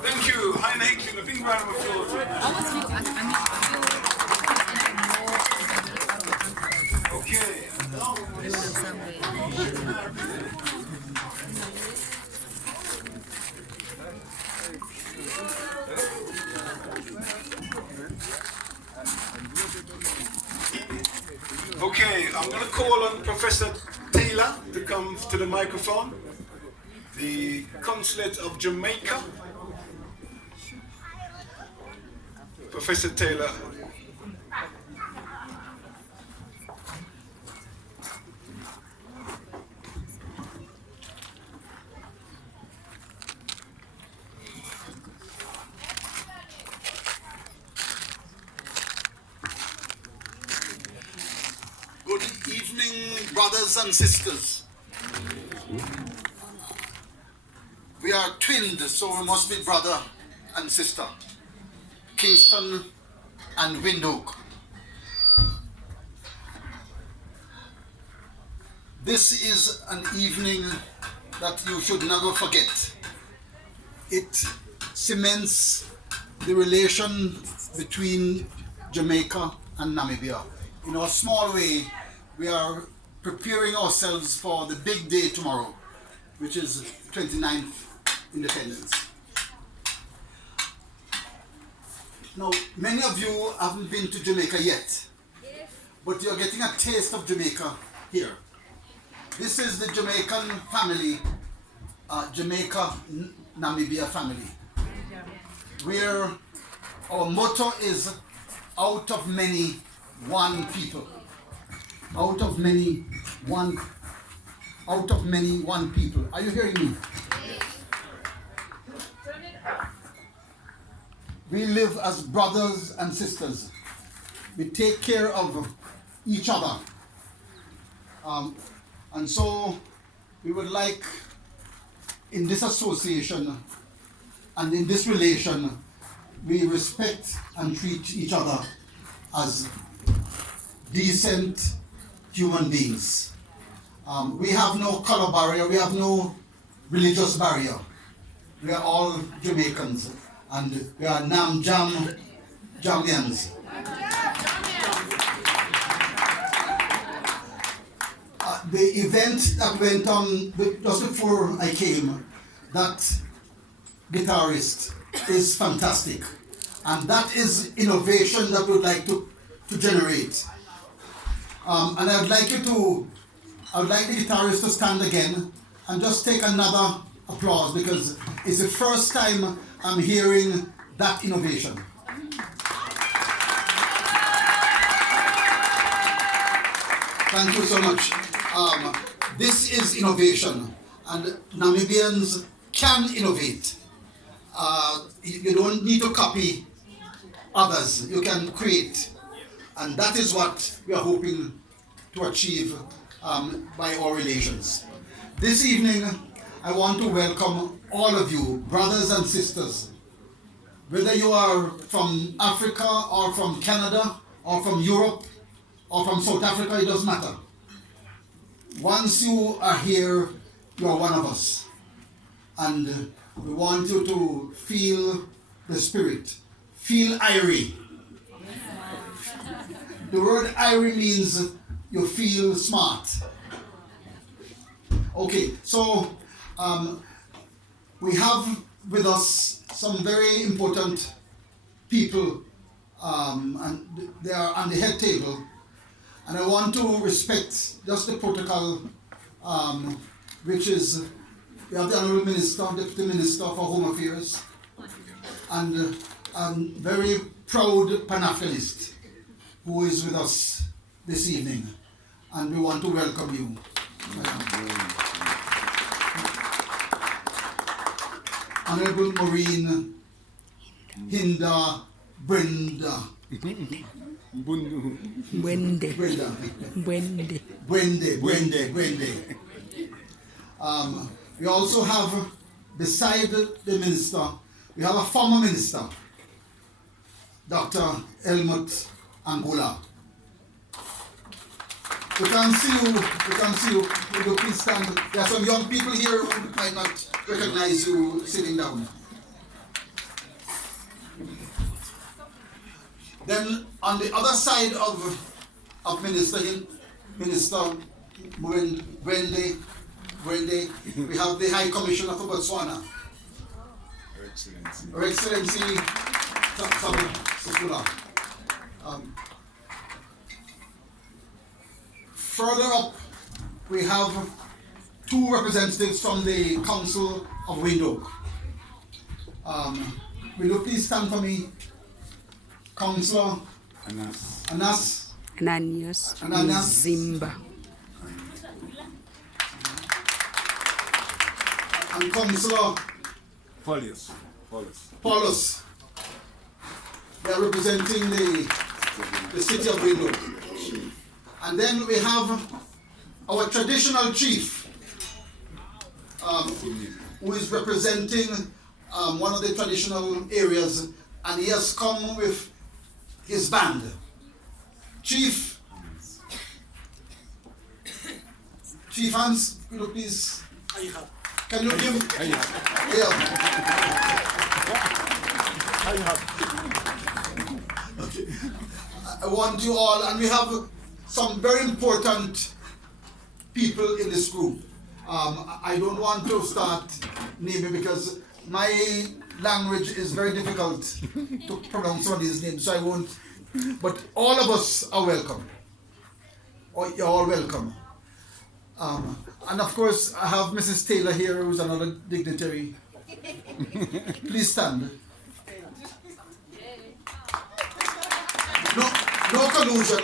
Thank you. Hi, Nate. A big round of applause. Okay. Okay, I'm going to call on Professor Taylor to come to the microphone. The Consulate of Jamaica. Professor Taylor. Good evening, brothers and sisters. We are twinned, so we must be brother and sister. Kingston and Windhoek. This is an evening that you should never forget. It cements the relation between Jamaica and Namibia. In a small way, we are preparing ourselves for the big day tomorrow, which is 29th Independence. Now, many of you haven't been to Jamaica yet, but you're getting a taste of Jamaica here. This is the Jamaican family, Jamaica-Namibia family, where our motto is out of many, one people. Out of many, one people. Are you hearing me? We live as brothers and sisters. We take care of each other. And so we would like, in this association and in this relation, we respect and treat each other as decent human beings. We have no color barrier, we have no religious barrier. We are all Jamaicans and we are Jamians. The event that went on just before I came, that guitarist is fantastic. And that is innovation that we would like to generate. And I would like the guitarist to stand again and just take another applause because it's the first time I'm hearing that innovation. Thank you so much. This is innovation, and Namibians can innovate. You don't need to copy others, you can create. And that is what we are hoping to achieve by our relations. This evening, I want to welcome all of you, brothers and sisters, whether you are from Africa or from Canada or from Europe, or from South Africa, it doesn't matter. Once you are here, you are one of us. And we want you to feel the spirit. Feel Irie. The word Irie means you feel smart. Okay, so we have with us some very important people, and they are on the head table. And I want to respect just the protocol, which is we have the Honourable Minister, Deputy Minister for Home Affairs, and a very proud Pan-Africanist who is with us this evening. And we want to welcome you. Honourable Maureen Hinda Brenda. Bwende. We also have, beside the minister, we have a former minister, Dr. Helmut Angola. We can see you. Will you please stand? There are some young people here who might not recognize you sitting down. Then on the other side of Minister Brende, we have the High Commissioner for Botswana. Her Excellency Sabu Sisula. Further up, we have two representatives from the Council of Windhoek. Will you please stand for me? Councillor Ananias Zimba. and Councillor Paulus. They are representing the city of Windhoek. And then we have our traditional chief, who is representing one of the traditional areas, and he has come with his band. Chief Hans, could you please? Can you give? Yeah. Okay. I want you all, and we have some very important people in this group. I don't want to start naming because my language is very difficult to pronounce some of these names, so I won't. But all of us are welcome. You're all welcome. And of course, I have Mrs. Taylor here, who's another dignitary. Please stand. No collusion.